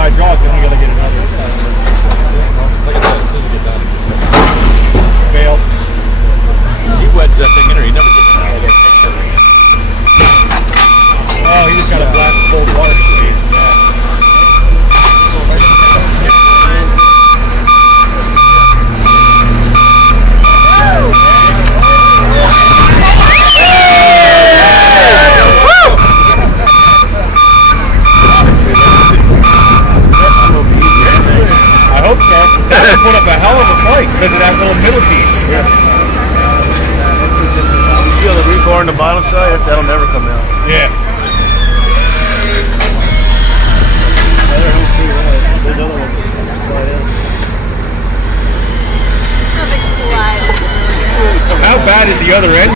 hydraulic, then we gotta get another. Like I said, as soon as we get done. Fail. He wedged that thing in or he never gets it out. Oh, he just got a black cold water space. I hope so. That would put up a hell of a fight because of that little middle piece. Yeah. You feel the rebar on the bottom side? That'll never come out. Yeah. How bad is the other end?